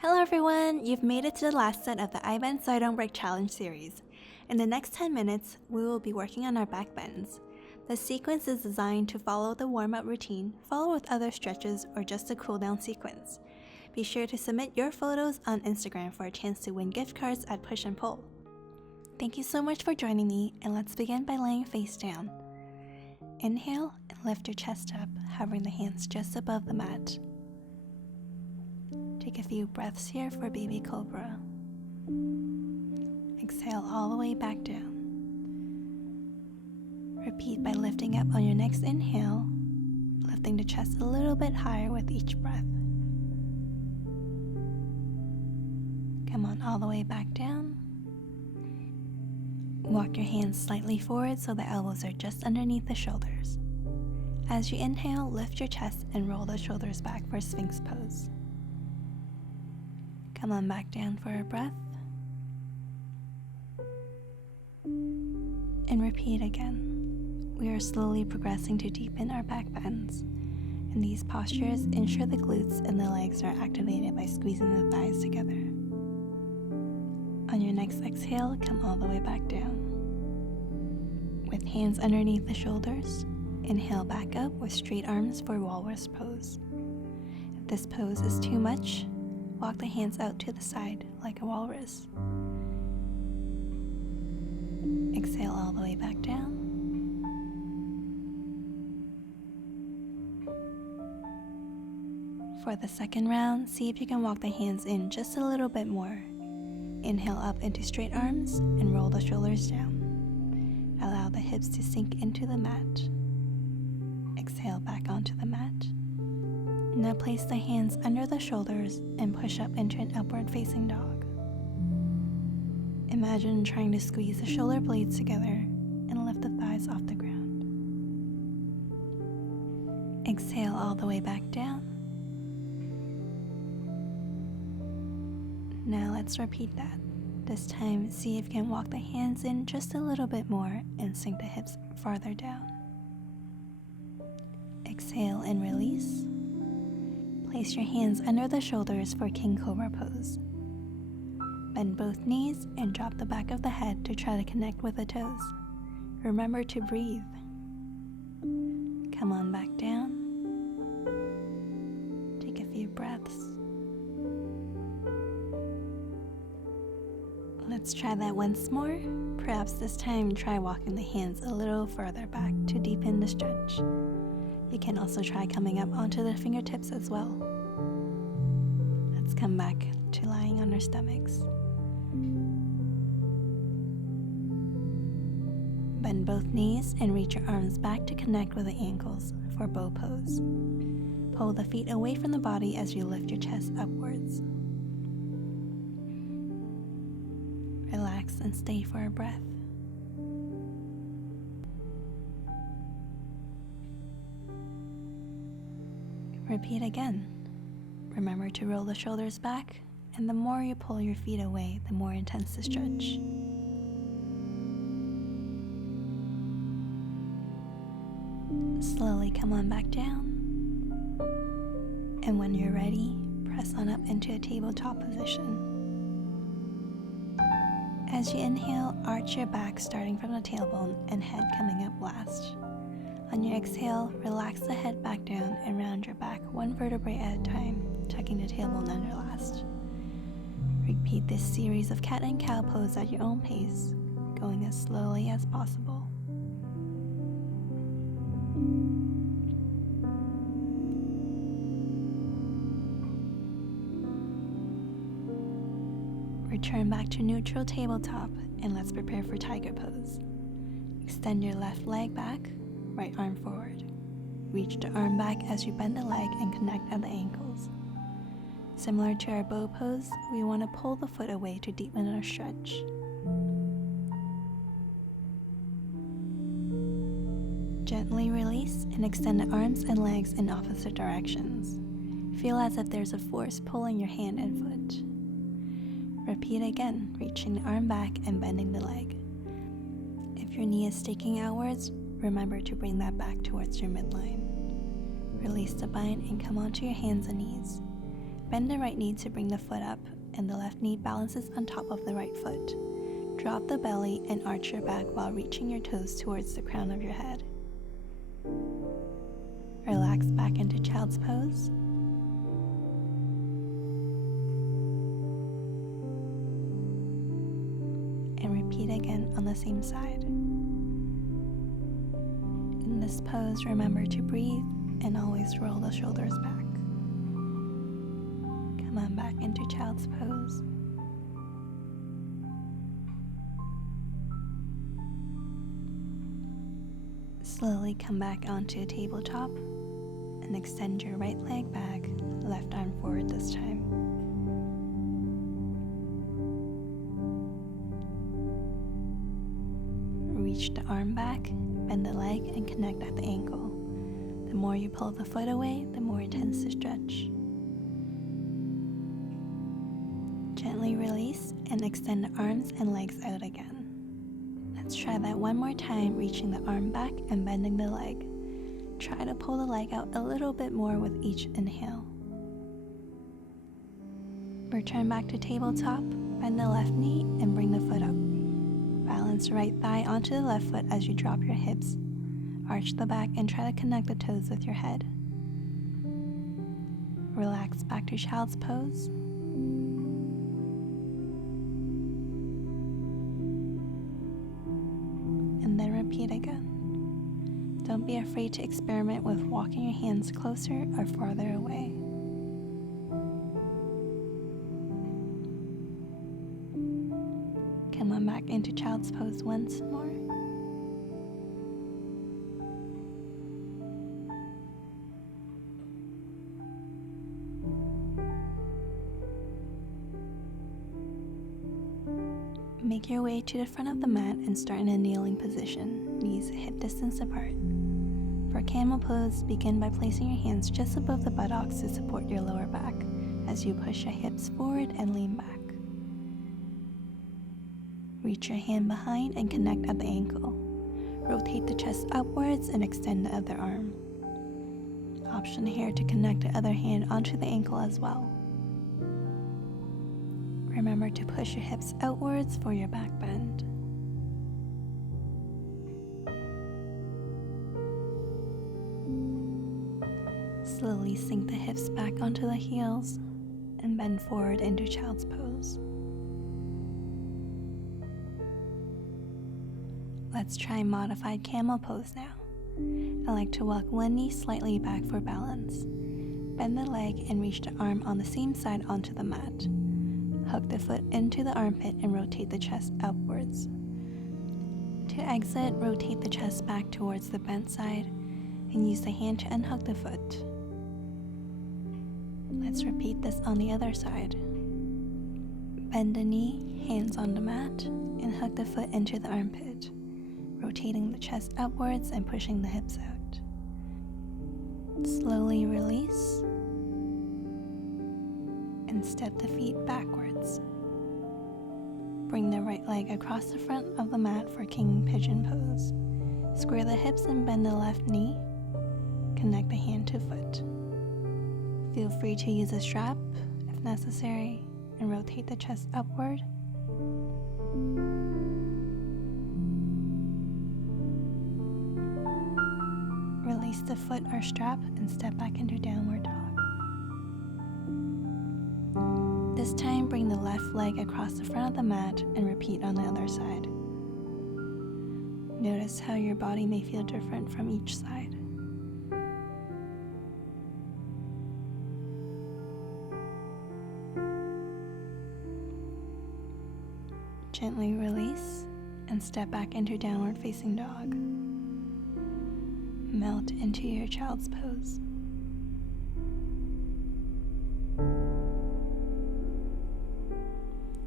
Hello everyone! You've made it to the last set of the I Bend So I Don't Break Challenge series. In the next 10 minutes, we will be working on our back bends. The sequence is designed to follow the warm-up routine, follow with other stretches, or just a cool-down sequence. Be sure to submit your photos on Instagram for a chance to win gift cards at Push+Pole. Thank you so much for joining me, and let's begin by laying face down. Inhale and lift your chest up, hovering the hands just above the mat. Take a few breaths here for baby Cobra. Exhale all the way back down. Repeat by lifting up on your next inhale, lifting the chest a little bit higher with each breath. Come on, all the way back down. Walk your hands slightly forward so the elbows are just underneath the shoulders. As you inhale, lift your chest and roll the shoulders back for Sphinx pose. Come on back down for a breath. And repeat again. We are slowly progressing to deepen our back bends. In these postures, ensure the glutes and the legs are activated by squeezing the thighs together. On your next exhale, come all the way back down. With hands underneath the shoulders, inhale back up with straight arms for Walrus Pose. If this pose is too much, walk the hands out to the side like a walrus. Exhale all the way back down. For the second round, see if you can walk the hands in just a little bit more. Inhale up into straight arms and roll the shoulders down. Allow the hips to sink into the mat. Exhale back onto the mat. Now place the hands under the shoulders and push up into an upward facing dog. Imagine trying to squeeze the shoulder blades together and lift the thighs off the ground. Exhale all the way back down. Now let's repeat that. This time, see if you can walk the hands in just a little bit more and sink the hips farther down. Exhale and release. Place your hands under the shoulders for King Cobra pose. Bend both knees and drop the back of the head to try to connect with the toes. Remember to breathe. Come on back down. Take a few breaths. Let's try that once more. Perhaps this time try walking the hands a little further back to deepen the stretch. You can also try coming up onto the fingertips as well. Let's come back to lying on our stomachs. Bend both knees and reach your arms back to connect with the ankles for bow pose. Pull the feet away from the body as you lift your chest upwards. Relax and stay for a breath. Repeat again. Remember to roll the shoulders back, and the more you pull your feet away, the more intense the stretch. Slowly come on back down. And when you're ready, press on up into a tabletop position. As you inhale, arch your back starting from the tailbone and head coming up last. On your exhale, relax the head back down and round your back one vertebrae at a time, tucking the tailbone under last. Repeat this series of cat and cow pose at your own pace, going as slowly as possible. Return back to neutral tabletop and let's prepare for tiger pose. Extend your left leg back, right arm forward. Reach the arm back as you bend the leg and connect at the ankles. Similar to our bow pose, we want to pull the foot away to deepen our stretch. Gently release and extend the arms and legs in opposite directions. Feel as if there's a force pulling your hand and foot. Repeat again, reaching the arm back and bending the leg. If your knee is sticking outwards, remember to bring that back towards your midline. Release the bind and come onto your hands and knees. Bend the right knee to bring the foot up, and the left knee balances on top of the right foot. Drop the belly and arch your back while reaching your toes towards the crown of your head. Relax back into Child's Pose. And repeat again on the same side. In this pose, remember to breathe and always roll the shoulders back. Come on back into Child's Pose. Slowly come back onto a tabletop and extend your right leg back, left arm forward this time. Reach the arm back, bend the leg, and connect at the ankle. The more you pull the foot away, the more it tends to stretch. Gently release and extend the arms and legs out again. Let's try that one more time, reaching the arm back and bending the leg. Try to pull the leg out a little bit more with each inhale. Return back to tabletop, bend the left knee and bring the foot up. Balance right thigh onto the left foot as you drop your hips. Arch the back and try to connect the toes with your head. Relax back to Child's Pose. And then repeat again. Don't be afraid to experiment with walking your hands closer or farther away. Come on back into Child's Pose once more. Make your way to the front of the mat and start in a kneeling position, knees hip distance apart. For Camel Pose, begin by placing your hands just above the buttocks to support your lower back as you push your hips forward and lean back. Reach your hand behind and connect at the ankle. Rotate the chest upwards and extend the other arm. Option here to connect the other hand onto the ankle as well. Remember to push your hips outwards for your back bend. Slowly sink the hips back onto the heels and bend forward into Child's Pose. Let's try Modified Camel Pose now. I like to walk one knee slightly back for balance. Bend the leg and reach the arm on the same side onto the mat. Hook the foot into the armpit and rotate the chest upwards. To exit, rotate the chest back towards the bent side and use the hand to unhook the foot. Let's repeat this on the other side. Bend the knee, hands on the mat, and hook the foot into the armpit, rotating the chest upwards and pushing the hips out. Slowly release and step the feet backwards. Bring the right leg across the front of the mat for King Pigeon Pose. Square the hips and bend the left knee. Connect the hand to foot. Feel free to use a strap if necessary and rotate the chest upward. Release the foot or strap and step back into downward dog. This time, bring the left leg across the front of the mat and repeat on the other side. Notice how your body may feel different from each side. Gently release and step back into downward facing dog. Melt into your Child's Pose.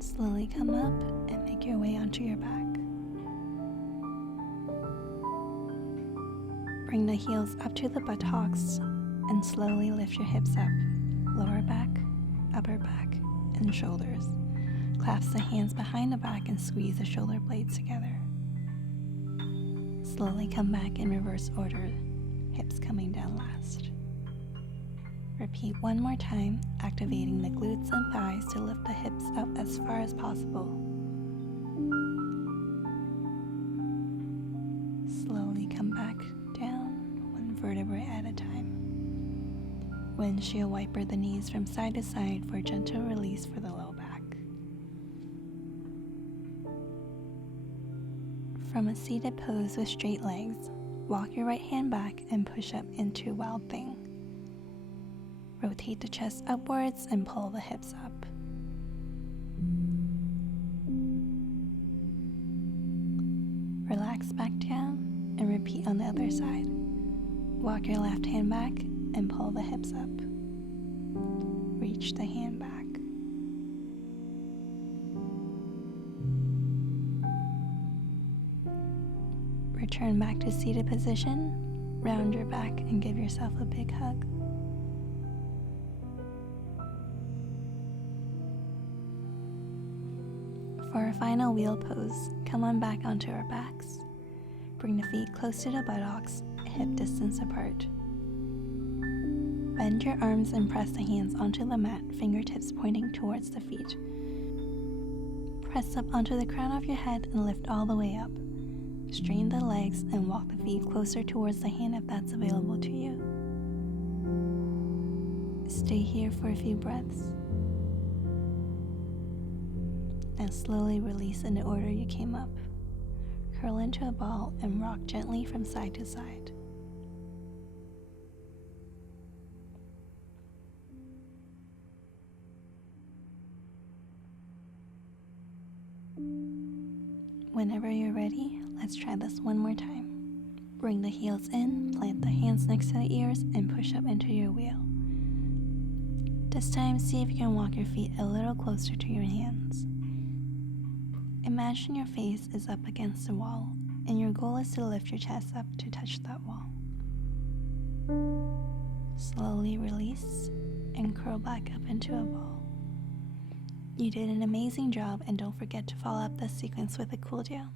Slowly come up and make your way onto your back. Bring the heels up to the buttocks and slowly lift your hips up, lower back, upper back, and shoulders. Clasp the hands behind the back and squeeze the shoulder blades together. Slowly come back in reverse order, hips coming down last. Repeat one more time, activating the glutes and thighs to lift the hips up as far as possible. Slowly come back down, one vertebrae at a time. Windshield wiper the knees from side to side for a gentle release for the low back. From a seated pose with straight legs, walk your right hand back and push up into Wild Thing. Rotate the chest upwards and pull the hips up. Relax back down and repeat on the other side. Walk your left hand back and pull the hips up. Reach the hand back. Return back to seated position, round your back and give yourself a big hug. For our final wheel pose, come on back onto our backs. Bring the feet close to the buttocks, hip distance apart. Bend your arms and press the hands onto the mat, fingertips pointing towards the feet. Press up onto the crown of your head and lift all the way up. Straighten the legs and walk the feet closer towards the hand if that's available to you. Stay here for a few breaths. And slowly release in the order you came up. Curl into a ball and rock gently from side to side. Whenever you're ready, let's try this one more time. Bring the heels in, plant the hands next to the ears, and push up into your wheel. This time, see if you can walk your feet a little closer to your hands. Imagine your face is up against the wall, and your goal is to lift your chest up to touch that wall. Slowly release and curl back up into a ball. You did an amazing job, and don't forget to follow up this sequence with a cool down.